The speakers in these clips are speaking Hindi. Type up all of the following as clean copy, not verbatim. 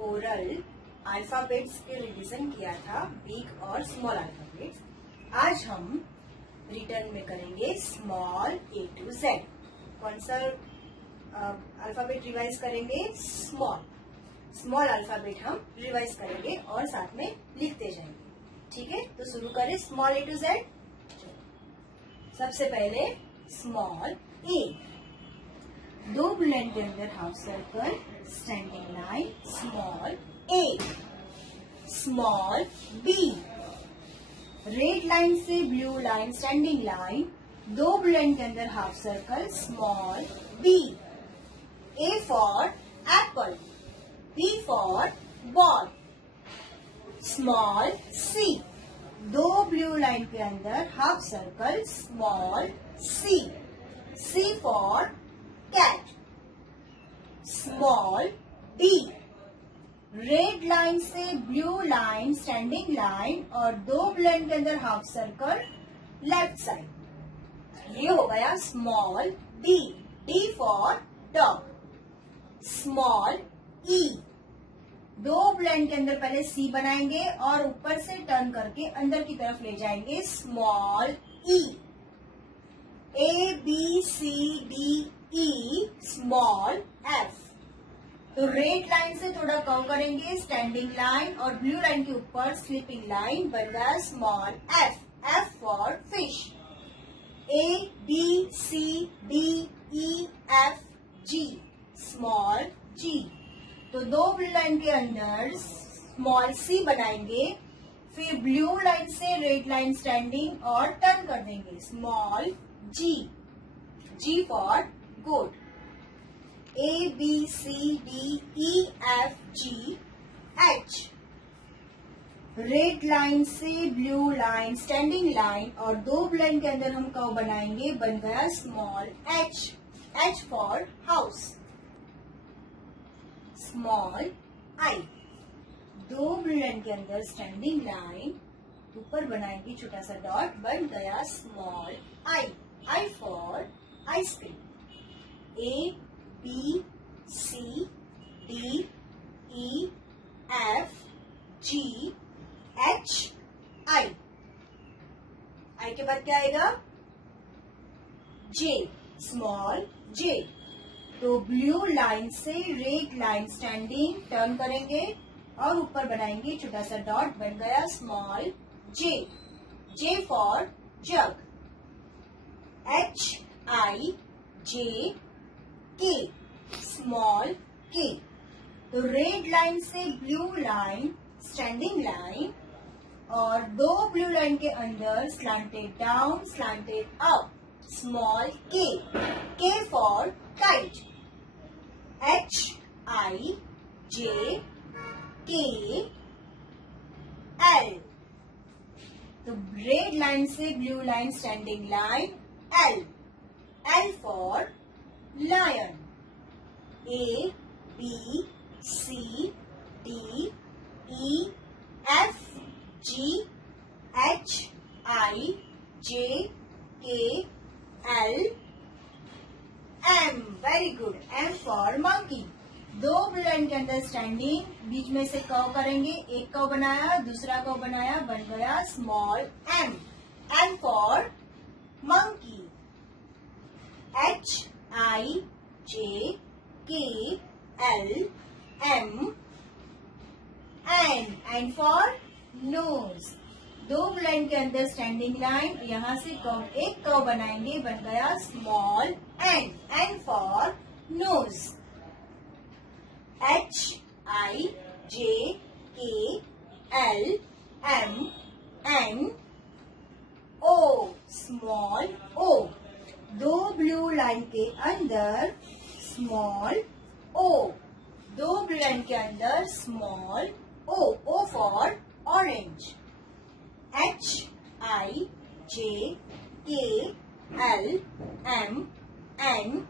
ओरल अल्फाबेट्स के रिवीजन किया था, बिग और स्मॉल अल्फाबेट्स। आज हम रिटर्न में करेंगे स्मॉल ए टू जेड। कौन सा अल्फाबेट रिवाइज करेंगे? स्मॉल अल्फाबेट हम रिवाइज करेंगे और साथ में लिखते जाएंगे। ठीक है, तो शुरू करें स्मॉल ए टू जेड। सबसे पहले स्मॉल ए, दो बुलेट के अंदर half circle, standing line, small A. Small B, red line से ब्लू लाइन, स्टैंडिंग लाइन, दो बुलेट के अंदर half circle, small B. A for apple, B for ball. Small C, दो ब्लू लाइन के अंदर half circle, small C. C for cat. Small D, red line से ब्लू लाइन, स्टैंडिंग लाइन और दो बुलेट के अंदर हाफ सर्कल लेफ्ट साइड। ये हो गया small D. D for dog. Small E, दो बुलेट के अंदर पहले सी बनाएंगे और ऊपर से टर्न करके अंदर की तरफ ले जाएंगे, small E. A B C D E, small F. तो रेड लाइन से थोड़ा कर्व करेंगे, स्टैंडिंग लाइन और ब्लू लाइन के ऊपर स्लीपिंग लाइन, बन गया small F. F for fish. A B C D E F G, small G. तो दो ब्लू लाइन के अंदर स्मॉल सी बनाएंगे, फिर ब्लू लाइन से रेड लाइन स्टैंडिंग और टर्न कर देंगे, small G. G for goat. A B C D E F G H, red line से ब्लू लाइन, स्टैंडिंग लाइन और दो लाइन के अंदर हम कर्व बनाएंगे, बन गया small H. H for house. Small I, दो ब्लू लाइन के अंदर स्टैंडिंग लाइन, ऊपर बनाएंगे छोटा सा डॉट, बन गया small I. I for ice cream. A B C D E F G H I. आई के बाद क्या आएगा? J, small J. तो ब्लू लाइन से रेड लाइन स्टैंडिंग टर्न करेंगे और ऊपर बनाएंगे छोटा सा डॉट, बन गया small J. J for jug. H I J K, small K. तो रेड लाइन से ब्लू लाइन, स्टैंडिंग लाइन और दो ब्लू लाइन के अंदर slanted down, slanted up, small K. K for kite. H I J K L. तो रेड लाइन से blue line, standing line, L. L for lion. A B C D E F G H I J K L M. Very good. M for monkey, दो ब्लू लाइन के अंदर स्टैंडिंग, बीच में से कर्व करेंगे, एक कर्व बनाया, दूसरा कर्व बनाया, बन गया small M. M for monkey. H I J K L M N. N for nose, दो लाइन के अंदर स्टैंडिंग लाइन, यहां से कर्व, एक कर्व बनाएंगे, बन गया small N. N for nose. H I J K L M N O, small O. दो ब्लू लाइन के अंदर स्मॉल ओ, दो ब्लू लाइन के अंदर small O. O for orange. H I J K L M N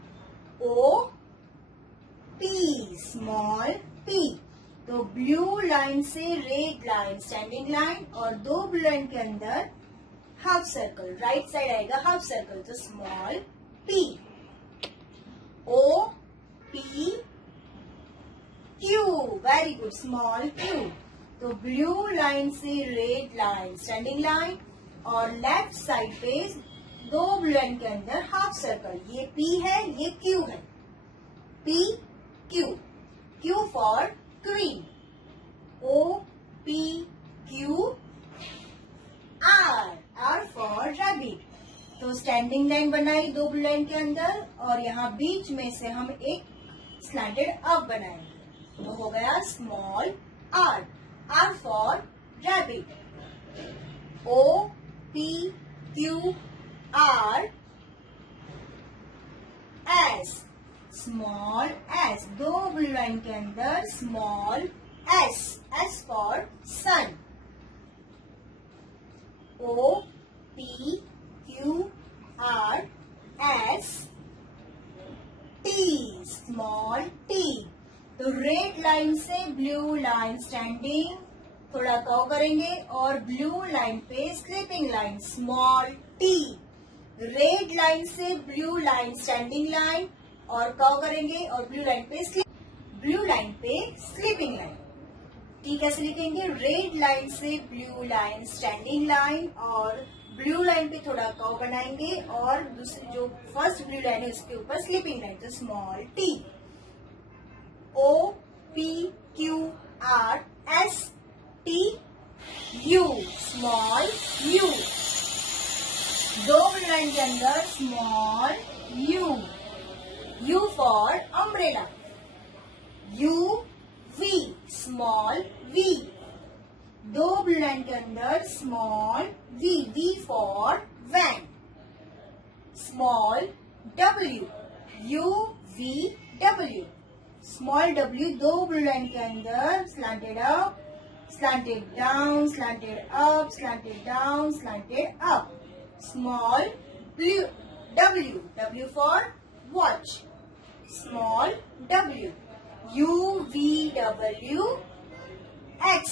O P, small P. तो ब्लू लाइन से रेड लाइन, स्टैंडिंग लाइन और दो ब्लू लाइन के अंदर हाफ सर्कल, राइट साइड आएगा हाफ सर्कल, तो small P. O P Q, very good, small Q. तो ब्लू लाइन से रेड लाइन स्टैंडिंग लाइन और लेफ्ट साइड पे दो ब्लू लाइन के अंदर हाफ सर्कल। ये P है, ये Q है। P Q, Q for queen. O P Q R, R for rabbit. तो स्टैंडिंग लाइन बनाई दो ब्लू लाइन के अंदर और यहाँ बीच में से हम एक स्लैंटेड अप बनाएंगे। तो हो गया small R, R for rabbit. O P Q R S, small S, दो ब्लू लाइन के अंदर small S, S for son. O P Q R S T, small T। तो रेड लाइन से ब्लू लाइन स्टैंडिंग थोड़ा कर्व करेंगे और ब्लू लाइन पे sleeping line small T। Red line से ब्लू लाइन स्टैंडिंग लाइन और कर्व करेंगे और ब्लू लाइन पे स्लीपिंग लाइन। टी कैसे लिखेंगे? रेड लाइन से ब्लू लाइन स्टैंडिंग लाइन और ब्लू लाइन पे थोड़ा कर्व बनाएंगे और दूसरी जो फर्स्ट ब्लू लाइन है उसके ऊपर स्लीपिंग लाइन, तो small T. O P Q R S T U, small U। दो ब्लू लाइन के अंदर small U, U for umbrella. U V, small V। दो ब्लू लाइन के अंदर small V, V for van. Small W, U V W। Small W, दो ब्लू लाइन के अंदर slanted up, slanted down, slanted up, slanted down, slanted up. Small W, W for watch. Small W, U V W X,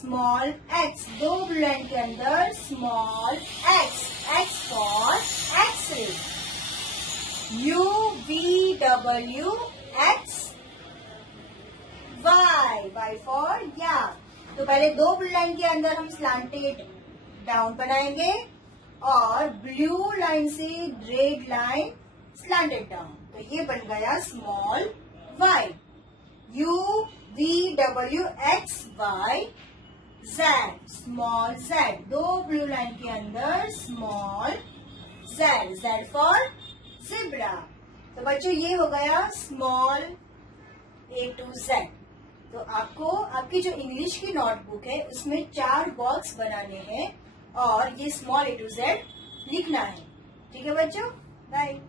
small X, दो ब्लू लाइन के अंदर small X, X for X ray. U V W X Y, Y for yak. तो पहले दो ब्लू लाइन के अंदर हम स्लैंटेड डाउन बनाएंगे और ब्लू लाइन से रेड लाइन स्लैंटेड डाउन। तो ये बन गया small Y। U V W X Y Z, small Z, दो ब्लू लाइन के अंदर small Z, Z for zebra. तो बच्चों ये हो गया स्मॉल A to Z। तो आपको आपकी जो इंग्लिश की नोटबुक है उसमें 4 बॉक्स बनाने हैं और ये स्मॉल A to Z लिखना है। ठीक है बच्चों, बाय।